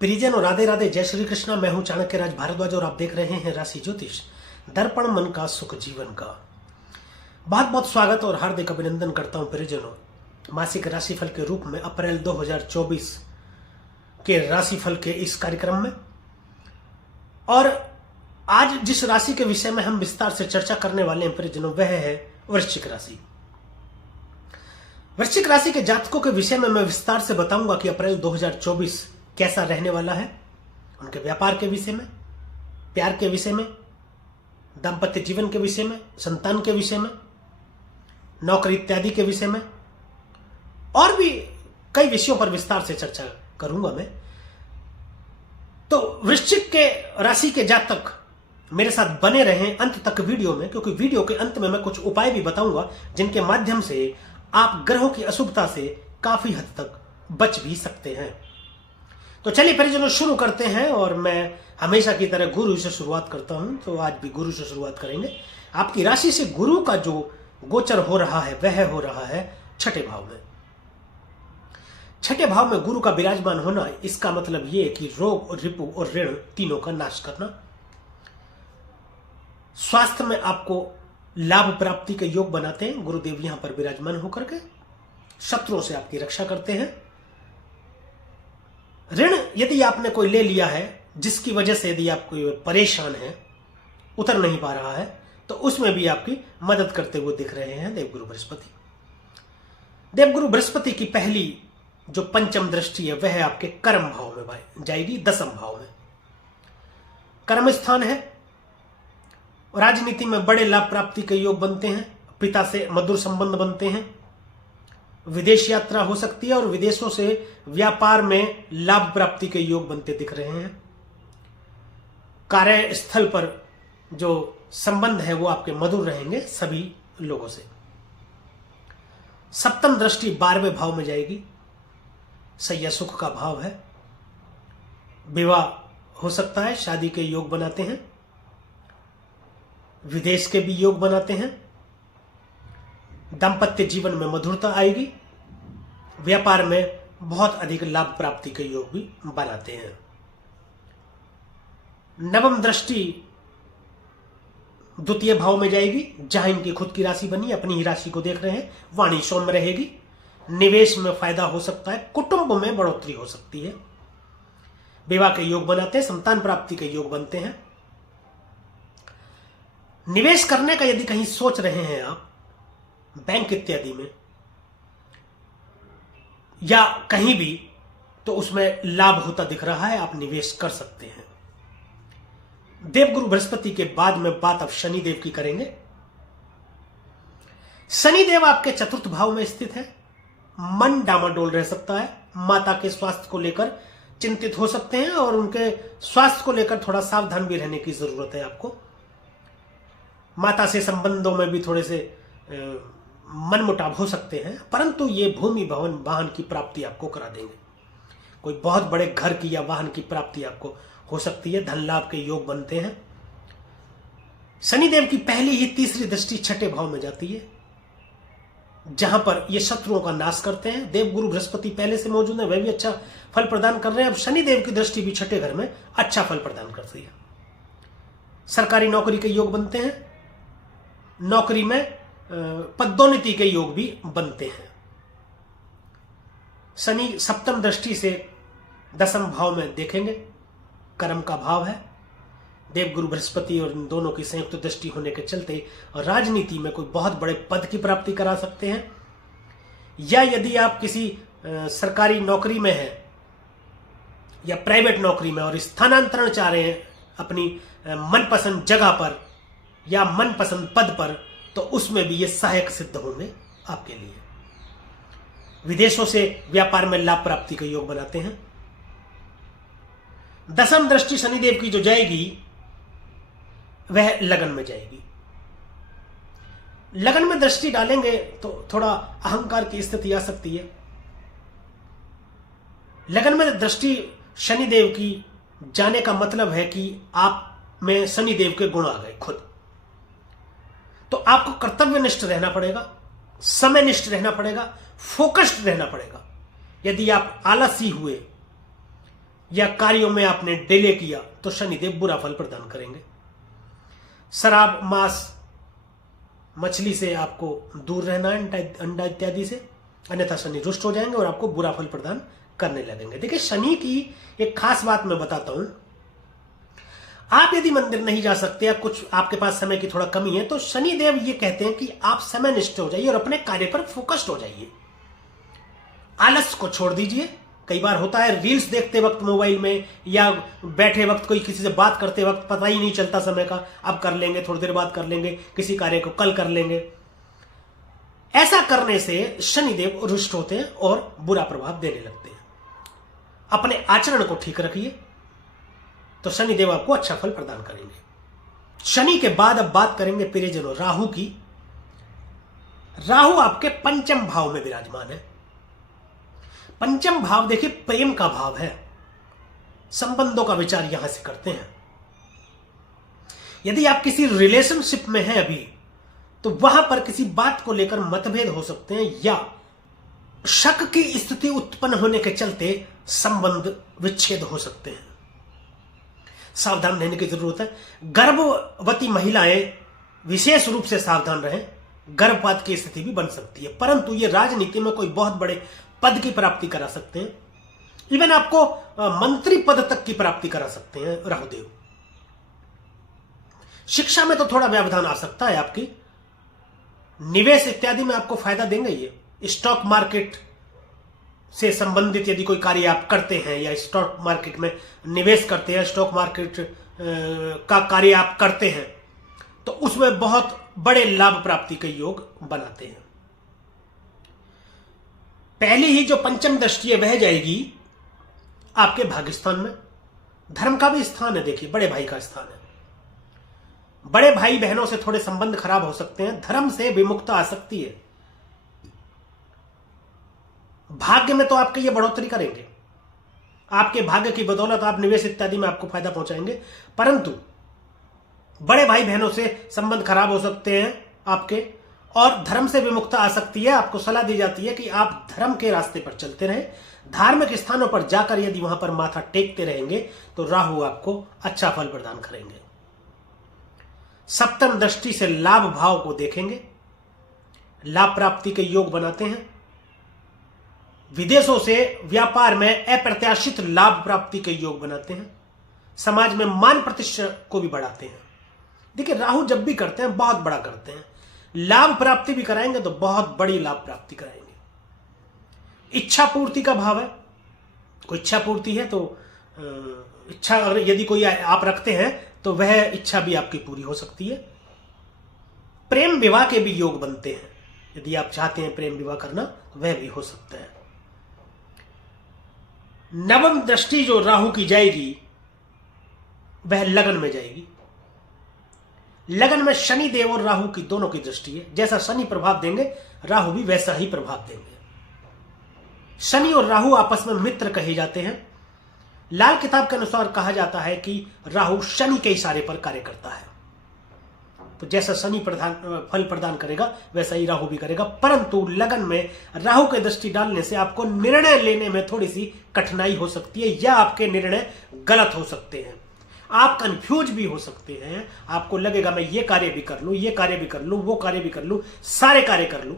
प्रियजन और राधे राधे, जय श्री कृष्णा। मैं हूं चाणक्य राज भारद्वाज और आप देख रहे हैं राशि ज्योतिष दर्पण, मन का सुख जीवन का। बहुत बहुत स्वागत और हार्दिक अभिनंदन करता हूं प्रियजनों, मासिक राशिफल के रूप में अप्रैल 2024 के राशिफल के इस कार्यक्रम में। और आज जिस राशि के विषय में हम विस्तार से चर्चा करने वाले हैं प्रियजनों, वह है वृश्चिक राशि। वृश्चिक राशि के जातकों के विषय में मैं विस्तार से बताऊंगा कि अप्रैल 2024 कैसा रहने वाला है, उनके व्यापार के विषय में, प्यार के विषय में, दाम्पत्य जीवन के विषय में, संतान के विषय में, नौकरी इत्यादि के विषय में, और भी कई विषयों पर विस्तार से चर्चा करूंगा मैं। तो वृश्चिक के राशि के जातक मेरे साथ बने रहें अंत तक वीडियो में, क्योंकि वीडियो के अंत में मैं कुछ उपाय भी बताऊंगा जिनके माध्यम से आप ग्रहों की अशुभता से काफी हद तक बच भी सकते हैं। तो चलिए परिजनों शुरू करते हैं। और मैं हमेशा की तरह गुरु से शुरुआत करता हूं, तो आज भी गुरु से शुरुआत करेंगे। आपकी राशि से गुरु का जो गोचर हो रहा है वह हो रहा है छठे भाव में। छठे भाव में गुरु का विराजमान होना, इसका मतलब यह है कि रोग, रिपु और ऋण तीनों का नाश करना। स्वास्थ्य में आपको लाभ प्राप्ति के योग बनाते हैं गुरुदेव यहां पर विराजमान होकर के। शत्रुओं से आपकी रक्षा करते हैं। ऋण यदि आपने कोई ले लिया है, जिसकी वजह से यदि आप कोई परेशान है, उतर नहीं पा रहा है, तो उसमें भी आपकी मदद करते हुए दिख रहे हैं देवगुरु बृहस्पति। देवगुरु बृहस्पति की पहली जो पंचम दृष्टि है वह आपके कर्म भाव में जाएगी, दसम भाव में। कर्म स्थान है। राजनीति में बड़े लाभ प्राप्ति के योग बनते हैं, पिता से मधुर संबंध बनते हैं, विदेश यात्रा हो सकती है और विदेशों से व्यापार में लाभ प्राप्ति के योग बनते दिख रहे हैं। कार्यस्थल पर जो संबंध है वो आपके मधुर रहेंगे सभी लोगों से। सप्तम दृष्टि 12वें भाव में जाएगी, सैया सुख का भाव है। विवाह हो सकता है, शादी के योग बनाते हैं, विदेश के भी योग बनाते हैं। दाम्पत्य जीवन में मधुरता आएगी। व्यापार में बहुत अधिक लाभ प्राप्ति के योग भी बनाते हैं। नवम दृष्टि द्वितीय भाव में जाएगी, जहां इनकी खुद की राशि बनी, अपनी ही राशि को देख रहे हैं। वाणी सौम्य रहेगी। निवेश में फायदा हो सकता है। कुटुंब में बढ़ोतरी हो सकती है। विवाह के योग बनाते हैं। संतान प्राप्ति के योग बनते हैं। निवेश करने का यदि कहीं सोच रहे हैं आप, बैंक इत्यादि में या कहीं भी, तो उसमें लाभ होता दिख रहा है, आप निवेश कर सकते हैं। देवगुरु बृहस्पति के बाद में बात अब शनिदेव की करेंगे। शनिदेव आपके चतुर्थ भाव में स्थित है। मन डामाडोल रह सकता है। माता के स्वास्थ्य को लेकर चिंतित हो सकते हैं और उनके स्वास्थ्य को लेकर थोड़ा सावधान भी रहने की जरूरत है आपको। माता से संबंधों में भी थोड़े से मनमुटाव हो सकते हैं, परंतु ये भूमि भवन वाहन की प्राप्ति आपको करा देंगे। कोई बहुत बड़े घर की या वाहन की प्राप्ति आपको हो सकती है। धन लाभ के योग बनते हैं। शनिदेव की पहली ही तीसरी दृष्टि छठे भाव में जाती है, जहां पर ये शत्रुओं का नाश करते हैं। देवगुरु बृहस्पति पहले से मौजूद है, वह भी अच्छा फल प्रदान कर रहे हैं। अब शनिदेव की दृष्टि भी छठे घर में अच्छा फल प्रदान करती है। सरकारी नौकरी के योग बनते हैं। नौकरी में पदोन्नति के योग भी बनते हैं। शनि सप्तम दृष्टि से दसम भाव में देखेंगे, कर्म का भाव है। देवगुरु बृहस्पति और इन दोनों की संयुक्त दृष्टि होने के चलते राजनीति में कोई बहुत बड़े पद की प्राप्ति करा सकते हैं। या यदि आप किसी सरकारी नौकरी में हैं या प्राइवेट नौकरी में और स्थानांतरण चाह रहे हैं अपनी मनपसंद जगह पर या मनपसंद पद पर, तो उसमें भी ये सहायक सिद्ध होंगे आपके लिए। विदेशों से व्यापार में लाभ प्राप्ति के योग बनाते हैं। दसम दृष्टि शनिदेव की जो जाएगी वह लगन में जाएगी। लगन में दृष्टि डालेंगे तो थोड़ा अहंकार की स्थिति आ सकती है। लगन में दृष्टि शनिदेव की जाने का मतलब है कि आप में शनिदेव के गुण आ गए खुद। तो आपको कर्तव्यनिष्ठ रहना पड़ेगा, समयनिष्ठ रहना पड़ेगा, फोकस्ड रहना पड़ेगा। यदि आप आलसी हुए या कार्यों में आपने डिले किया तो शनिदेव बुरा फल प्रदान करेंगे। शराब, मांस, मछली से आपको दूर रहना है, अंडा इत्यादि से, अन्यथा शनि रुष्ट हो जाएंगे और आपको बुरा फल प्रदान करने लगेंगे। देखिए, शनि की एक खास बात मैं बताता हूं। आप यदि मंदिर नहीं जा सकते या कुछ आपके पास समय की थोड़ा कमी है, तो शनिदेव ये कहते हैं कि आप समयनिष्ठ हो जाइए और अपने कार्य पर फोकस्ड हो जाइए। आलस को छोड़ दीजिए। कई बार होता है रील्स देखते वक्त मोबाइल में या बैठे वक्त कोई किसी से बात करते वक्त पता ही नहीं चलता समय का, अब कर लेंगे, थोड़ी देर बाद कर लेंगे, किसी कार्य को कल कर लेंगे। ऐसा करने से शनिदेव रुष्ट होते हैं और बुरा प्रभाव देने लगते हैं। अपने आचरण को ठीक रखिए तो शनिदेव आपको अच्छा फल प्रदान करेंगे। शनि के बाद अब बात करेंगे प्रियजनों राहु की। राहु आपके पंचम भाव में विराजमान है। पंचम भाव देखिए प्रेम का भाव है, संबंधों का विचार यहां से करते हैं। यदि आप किसी रिलेशनशिप में हैं अभी, तो वहां पर किसी बात को लेकर मतभेद हो सकते हैं या शक की स्थिति उत्पन्न होने के चलते संबंध विच्छेद हो सकते हैं। सावधान रहने की जरूरत है। गर्भवती महिलाएं विशेष रूप से सावधान रहें, गर्भपात की स्थिति भी बन सकती है, परंतु ये राजनीति में कोई बहुत बड़े पद की प्राप्ति करा सकते हैं। इवन आपको मंत्री पद तक की प्राप्ति करा सकते हैं राहुदेव। शिक्षा में तो थोड़ा व्यवधान आ सकता है आपकी। निवेश इत्यादि में आपको फायदा देंगे ये। स्टॉक मार्केट से संबंधित यदि कोई कार्य आप करते हैं या स्टॉक मार्केट में निवेश करते हैं, स्टॉक मार्केट का कार्य आप करते हैं, तो उसमें बहुत बड़े लाभ प्राप्ति के योग बनाते हैं। पहली ही जो पंचम दृष्टि है वह जाएगी आपके भाग्यस्थान में। धर्म का भी स्थान है, देखिए बड़े भाई का स्थान है। बड़े भाई बहनों से थोड़े संबंध खराब हो सकते हैं, धर्म से विमुखता आ सकती है। भाग्य में तो आपके ये बढ़ोतरी करेंगे, आपके भाग्य की बदौलत आप निवेश इत्यादि में आपको फायदा पहुंचाएंगे, परंतु बड़े भाई बहनों से संबंध खराब हो सकते हैं आपके, और धर्म से विमुखता आ सकती है। आपको सलाह दी जाती है कि आप धर्म के रास्ते पर चलते रहें। धार्मिक स्थानों पर जाकर यदि वहां पर माथा टेकते रहेंगे तो राहु आपको अच्छा फल प्रदान करेंगे। सप्तम दृष्टि से लाभ भाव को देखेंगे, लाभ प्राप्ति के योग बनाते हैं। विदेशों से व्यापार में अप्रत्याशित लाभ प्राप्ति के योग बनाते हैं। समाज में मान प्रतिष्ठा को भी बढ़ाते हैं। देखिए, राहु जब भी करते हैं बहुत बड़ा करते हैं। लाभ प्राप्ति भी कराएंगे तो बहुत बड़ी लाभ प्राप्ति कराएंगे। इच्छा पूर्ति का भाव है। कोई इच्छा पूर्ति है तो इच्छा अगर यदि कोई आप रखते हैं तो वह इच्छा भी आपकी पूरी हो सकती है। प्रेम विवाह के भी योग बनते हैं। यदि आप चाहते हैं प्रेम विवाह करना तो वह भी हो सकता है। नवम दृष्टि जो राहु की जाएगी वह लगन में जाएगी। लगन में शनि देव और राहु की दोनों की दृष्टि है। जैसा शनि प्रभाव देंगे राहु भी वैसा ही प्रभाव देंगे। शनि और राहु आपस में मित्र कहे जाते हैं। लाल किताब के अनुसार कहा जाता है कि राहु शनि के इशारे पर कार्य करता है। तो जैसा शनि फल प्रदान करेगा वैसा ही राहु भी करेगा, परंतु लगन में राहु के दृष्टि डालने से आपको निर्णय लेने में थोड़ी सी कठिनाई हो सकती है या आपके निर्णय गलत हो सकते हैं। आप कंफ्यूज भी हो सकते हैं। आपको लगेगा मैं ये कार्य भी कर लूं, ये कार्य भी कर लूं, वो कार्य भी कर लूं, सारे कार्य कर लूं,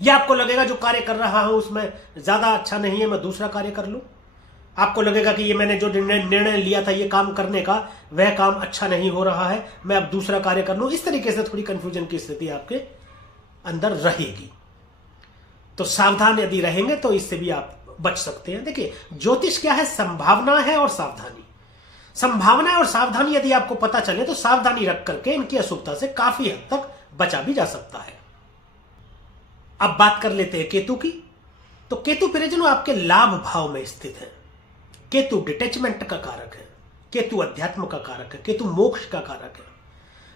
या आपको लगेगा जो कार्य कर रहा हूं उसमें ज्यादा अच्छा नहीं है, मैं दूसरा कार्य कर लूं। आपको लगेगा कि ये मैंने जो निर्णय लिया था ये काम करने का, वह काम अच्छा नहीं हो रहा है, मैं अब दूसरा कार्य कर लूं। इस तरीके से थोड़ी कंफ्यूजन की स्थिति आपके अंदर रहेगी। तो सावधान यदि रहेंगे तो इससे भी आप बच सकते हैं। देखिए, ज्योतिष क्या है? संभावना है और सावधानी। संभावना और सावधानी यदि आपको पता चले तो सावधानी रख करके इनकी अशुभता से काफी हद तक बचा भी जा सकता है। अब बात कर लेते हैं केतु की। तो केतु प्रियजनों आपके लाभ भाव में स्थित है। केतु डिटैचमेंट का कारक है, केतु अध्यात्म का कारक है, केतु मोक्ष का कारक है।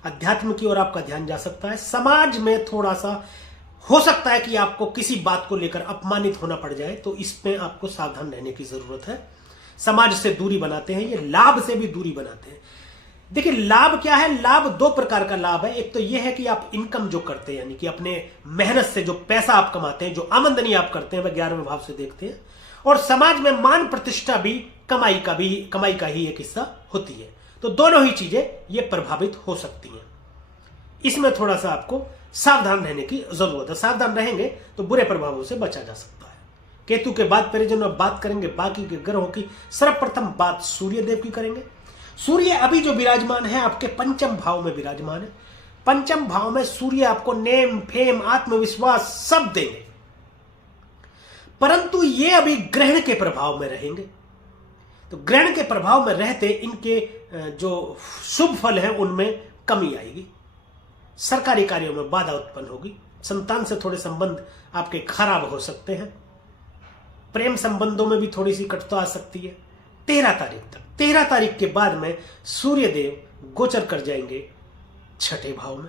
अध्यात्म की ओर आपका ध्यान जा सकता है। समाज में थोड़ा सा हो सकता है कि आपको किसी बात को लेकर अपमानित होना पड़ जाए, तो इसमें आपको सावधान रहने की जरूरत है। समाज से दूरी बनाते हैं, ये लाभ से भी दूरी बनाते हैं। देखिए, लाभ क्या है? लाभ दो प्रकार का लाभ है। एक तो यह है कि आप इनकम जो करते हैं, यानी कि अपने मेहनत से जो पैसा आप कमाते हैं, जो आमदनी आप करते हैं, वह 11वें भाव से देखते हैं। और समाज में मान प्रतिष्ठा भी कमाई का ही एक हिस्सा होती है। तो दोनों ही चीजें ये प्रभावित हो सकती हैं। इसमें थोड़ा सा आपको सावधान रहने की जरूरत है। सावधान रहेंगे तो बुरे प्रभावों से बचा जा सकता है। केतु के बाद परिजनों अब बात करेंगे बाकी के ग्रहों की। सर्वप्रथम बात सूर्य देव की करेंगे। सूर्य अभी जो विराजमान है आपके पंचम भाव में विराजमान है। पंचम भाव में सूर्य आपको नेम, फेम, आत्मविश्वास सब देंगे, परंतु ये अभी ग्रहण के प्रभाव में रहेंगे। तो ग्रहण के प्रभाव में रहते इनके जो शुभ फल हैं उनमें कमी आएगी। सरकारी कार्यों में बाधा उत्पन्न होगी। संतान से थोड़े संबंध आपके खराब हो सकते हैं। प्रेम संबंधों में भी थोड़ी सी कटुता आ सकती है 13 तारीख तक। 13 तारीख के बाद में सूर्य देव गोचर कर जाएंगे छठे भाव में।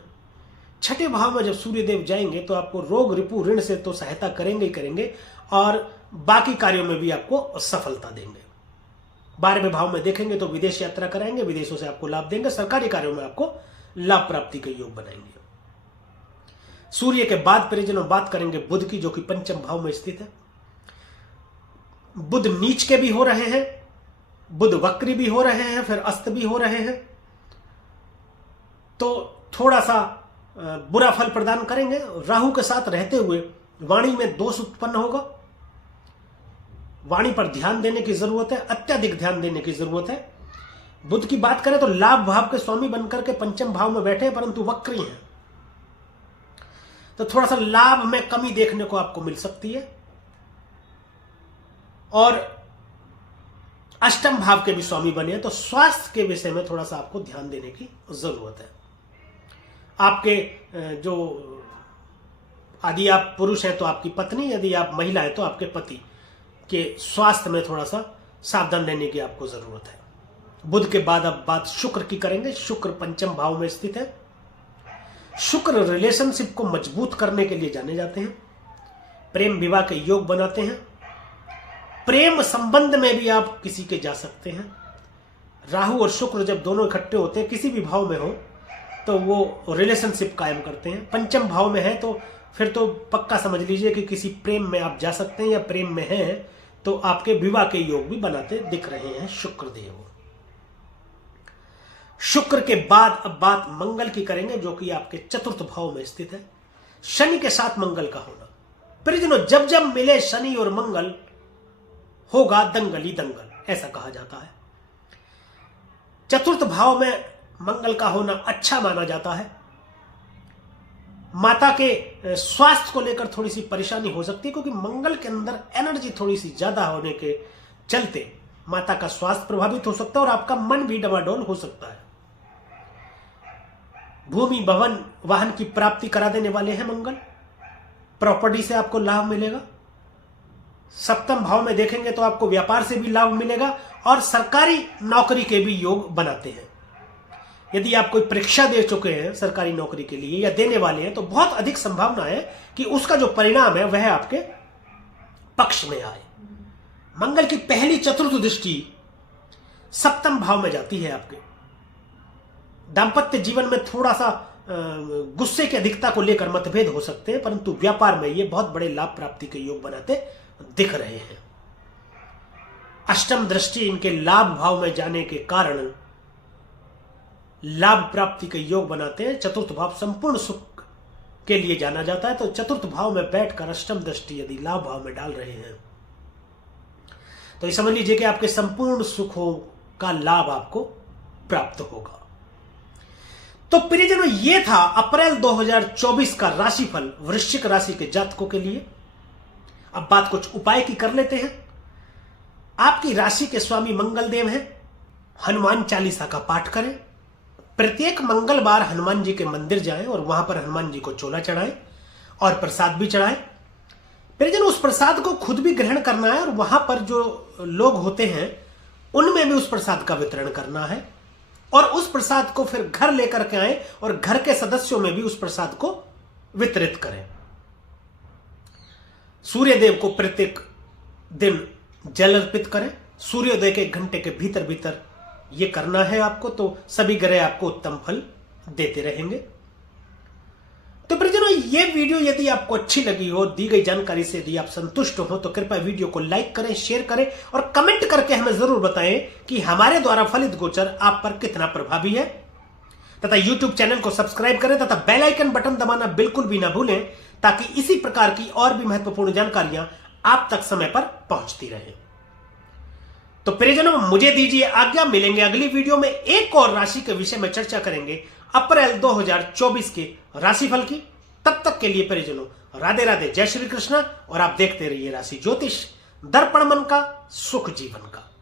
छठे भाव में जब सूर्य देव जाएंगे तो आपको रोग, रिपु, ऋण से तो सहायता करेंगे ही करेंगे और बाकी कार्यों में भी आपको सफलता देंगे। 12वें भाव में देखेंगे तो विदेश यात्रा कराएंगे, विदेशों से आपको लाभ देंगे। सरकारी कार्यों में आपको लाभ प्राप्ति के योग बनाएंगे। सूर्य के बाद परिजनों बात करेंगे बुध की, जो कि पंचम भाव में स्थित है। बुध नीच के भी हो रहे हैं, बुध वक्री भी हो रहे हैं, फिर अस्त भी हो रहे हैं, तो थोड़ा सा बुरा फल प्रदान करेंगे। राहु के साथ रहते हुए वाणी में दोष उत्पन्न होगा। वाणी पर ध्यान देने की जरूरत है, अत्यधिक ध्यान देने की जरूरत है। बुध की बात करें तो लाभ भाव के स्वामी बनकर के पंचम भाव में बैठे, परंतु वक्री हैं, तो थोड़ा सा लाभ में कमी देखने को आपको मिल सकती है। और अष्टम भाव के भी स्वामी बने, तो स्वास्थ्य के विषय में थोड़ा सा आपको ध्यान देने की जरूरत है। आपके जो यदि आप पुरुष हैं तो आपकी पत्नी, यदि आप महिला हैं तो आपके पति के स्वास्थ्य में थोड़ा सा सावधान रहने की आपको जरूरत है। बुध के बाद अब बात शुक्र की करेंगे। शुक्र पंचम भाव में स्थित है। शुक्र रिलेशनशिप को मजबूत करने के लिए जाने जाते हैं। प्रेम विवाह के योग बनाते हैं। प्रेम संबंध में भी आप किसी के जा सकते हैं। राहु और शुक्र जब दोनों इकट्ठे होते हैं, किसी भी भाव में हो, तो वो रिलेशनशिप कायम करते हैं। पंचम भाव में है तो फिर तो पक्का समझ लीजिए कि किसी प्रेम में आप जा सकते हैं, या प्रेम में हैं तो आपके विवाह के योग भी बनाते दिख रहे हैं शुक्र देव। शुक्र के बाद अब बात मंगल की करेंगे, जो कि आपके चतुर्थ भाव में स्थित है। शनि के साथ मंगल का होना। परिजनों, जब जब मिले शनि और मंगल होगा दंगल ही दंगल, ऐसा कहा जाता है। चतुर्थ भाव में मंगल का होना अच्छा माना जाता है। माता के स्वास्थ्य को लेकर थोड़ी सी परेशानी हो सकती है, क्योंकि मंगल के अंदर एनर्जी थोड़ी सी ज्यादा होने के चलते माता का स्वास्थ्य प्रभावित हो सकता है और आपका मन भी डमाडोल हो सकता है। भूमि, भवन, वाहन की प्राप्ति करा देने वाले हैं मंगल। प्रॉपर्टी से आपको लाभ मिलेगा। सप्तम भाव में देखेंगे तो आपको व्यापार से भी लाभ मिलेगा और सरकारी नौकरी के भी योग बनाते हैं। यदि आप कोई परीक्षा दे चुके हैं सरकारी नौकरी के लिए या देने वाले हैं, तो बहुत अधिक संभावना है कि उसका जो परिणाम है वह आपके पक्ष में आए। मंगल की पहली चतुर्थ दृष्टि सप्तम भाव में जाती है आपके। दांपत्य जीवन में थोड़ा सा गुस्से की अधिकता को लेकर मतभेद हो सकते हैं, परंतु व्यापार में ये बहुत बड़े लाभ प्राप्ति के योग बनाते दिख रहे हैं। अष्टम दृष्टि इनके लाभ भाव में जाने के कारण लाभ प्राप्ति के योग बनाते हैं। चतुर्थ भाव संपूर्ण सुख के लिए जाना जाता है, तो चतुर्थ भाव में बैठकर अष्टम दृष्टि यदि लाभ भाव में डाल रहे हैं तो ये समझ लीजिए कि आपके संपूर्ण सुखों का लाभ आपको प्राप्त होगा। तो प्रियजनों, ये था अप्रैल 2024 का राशिफल वृश्चिक राशि के जातकों के लिए। अब बात कुछ उपाय की कर लेते हैं। आपकी राशि के स्वामी मंगल देव हैं। हनुमान चालीसा का पाठ करें। प्रत्येक मंगलवार हनुमान जी के मंदिर जाएं और वहां पर हनुमान जी को चोला चढ़ाएं और प्रसाद भी चढ़ाएं। प्रियजन, उस प्रसाद को खुद भी ग्रहण करना है और वहां पर जो लोग होते हैं उनमें भी उस प्रसाद का वितरण करना है, और उस प्रसाद को फिर घर लेकर के आए और घर के सदस्यों में भी उस प्रसाद को वितरित करें। सूर्य देव को प्रत्येक दिन जल अर्पित करें। सूर्योदय के 1 घंटे के भीतर भीतर ये करना है आपको, तो सभी ग्रह आपको उत्तम फल देते रहेंगे। तो परिजनों, ये वीडियो यदि आपको अच्छी लगी हो, दी गई जानकारी से यदि आप संतुष्ट हो, तो कृपया वीडियो को लाइक करें, शेयर करें और कमेंट करके हमें जरूर बताएं कि हमारे द्वारा फलित गोचर आप पर कितना प्रभावी है। तथा YouTube चैनल को सब्सक्राइब करें तथा बेल आइकन बटन दबाना बिल्कुल भी ना भूलें, ताकि इसी प्रकार की और भी महत्वपूर्ण जानकारियां आप तक समय पर पहुंचती रहें। तो परिजनों, मुझे दीजिए आज्ञा, मिलेंगे अगली वीडियो में एक और राशि के विषय में चर्चा करेंगे अप्रैल 2024 के राशिफल की। तब तक के लिए परिजनों, राधे राधे, जय श्री कृष्ण। और आप देखते रहिए राशि ज्योतिष, दर्पण मन का, सुख जीवन का।